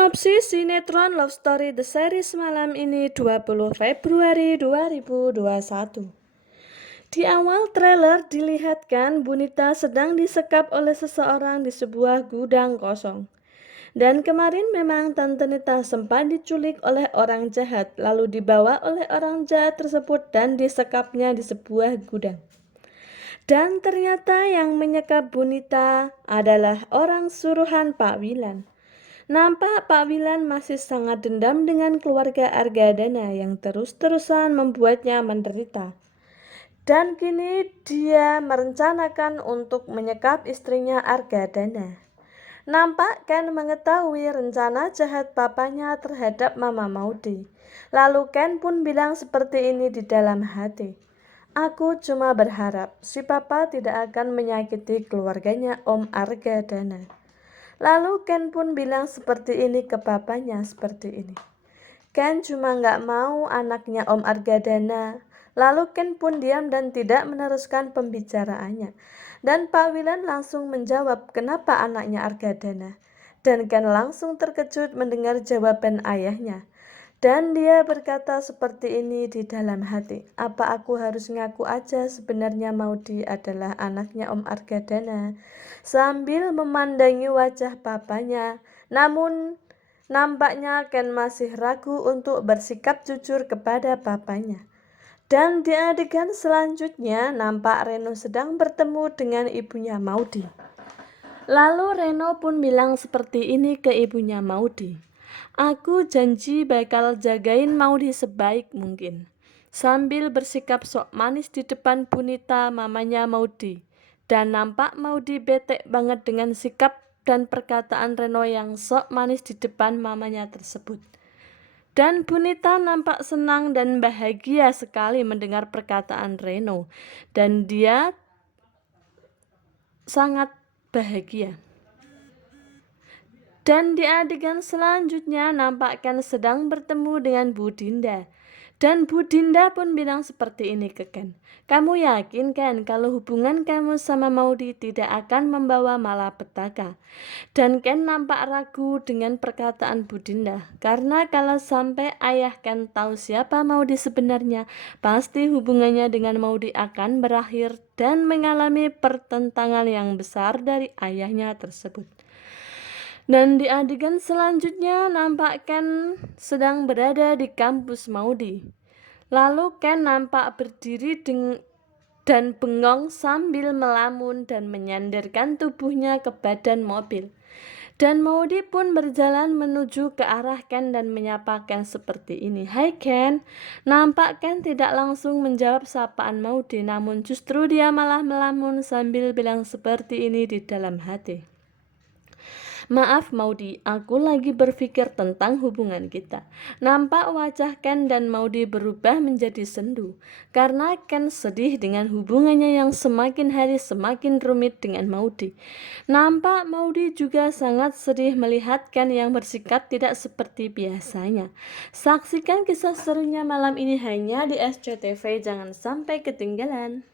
Sinopsis sinetron Love Story The Series malam ini 20 Februari 2021. Di awal trailer dilihatkan Bunita sedang disekap oleh seseorang di sebuah gudang kosong. Dan kemarin memang Tante Nita sempat diculik oleh orang jahat, lalu dibawa oleh orang jahat tersebut dan disekapnya di sebuah gudang. Dan ternyata yang menyekap Bunita adalah orang suruhan Pak Wilan. Nampak Pak Wilan masih sangat dendam dengan keluarga Argadana yang terus-terusan membuatnya menderita. Dan kini dia merencanakan untuk menyekap istrinya Argadana. Nampak Ken mengetahui rencana jahat papanya terhadap Mama Maudi. Lalu Ken pun bilang seperti ini di dalam hati. Aku cuma berharap si papa tidak akan menyakiti keluarganya Om Argadana. Lalu Ken pun bilang seperti ini ke papanya seperti ini. Ken cuma nggak mau anaknya Om Argadana. Lalu Ken pun diam dan tidak meneruskan pembicaraannya. Dan Pak Wilan langsung menjawab kenapa anaknya Argadana. Dan Ken langsung terkejut mendengar jawaban ayahnya. Dan dia berkata seperti ini di dalam hati, apa aku harus ngaku aja sebenarnya Maudi adalah anaknya Om Argadana? Sambil memandangi wajah papanya, namun nampaknya Ken masih ragu untuk bersikap jujur kepada papanya. Dan di adegan selanjutnya nampak Reno sedang bertemu dengan ibunya Maudi. Lalu Reno pun bilang seperti ini ke ibunya Maudi. Aku janji bakal jagain Maudi sebaik mungkin. Sambil bersikap sok manis di depan Bunita mamanya Maudi. Dan nampak Maudi bete banget dengan sikap dan perkataan Reno yang sok manis di depan mamanya tersebut. Dan Bunita nampak senang dan bahagia sekali mendengar perkataan Reno. Dan dia sangat bahagia. Dan di adegan selanjutnya nampak Ken sedang bertemu dengan Bu Dinda. Dan Bu Dinda pun bilang seperti ini ke Ken. Kamu yakin Ken kalau hubungan kamu sama Maudi tidak akan membawa malapetaka? Dan Ken nampak ragu dengan perkataan Bu Dinda. Karena kalau sampai ayah Ken tahu siapa Maudi sebenarnya, pasti hubungannya dengan Maudi akan berakhir dan mengalami pertentangan yang besar dari ayahnya tersebut. Dan di adegan selanjutnya nampak Ken sedang berada di kampus Maudi. Lalu Ken nampak berdiri dan bengong sambil melamun dan menyandarkan tubuhnya ke badan mobil. Dan Maudi pun berjalan menuju ke arah Ken dan menyapa Ken seperti ini. Hai Ken. Nampak Ken tidak langsung menjawab sapaan Maudi, namun justru dia malah melamun sambil bilang seperti ini di dalam hati. Maaf Maudi, aku lagi berpikir tentang hubungan kita. Nampak wajah Ken dan Maudi berubah menjadi sendu. Karena Ken sedih dengan hubungannya yang semakin hari semakin rumit dengan Maudi. Nampak Maudi juga sangat sedih melihat Ken yang bersikap tidak seperti biasanya. Saksikan kisah serunya malam ini hanya di SCTV, jangan sampai ketinggalan.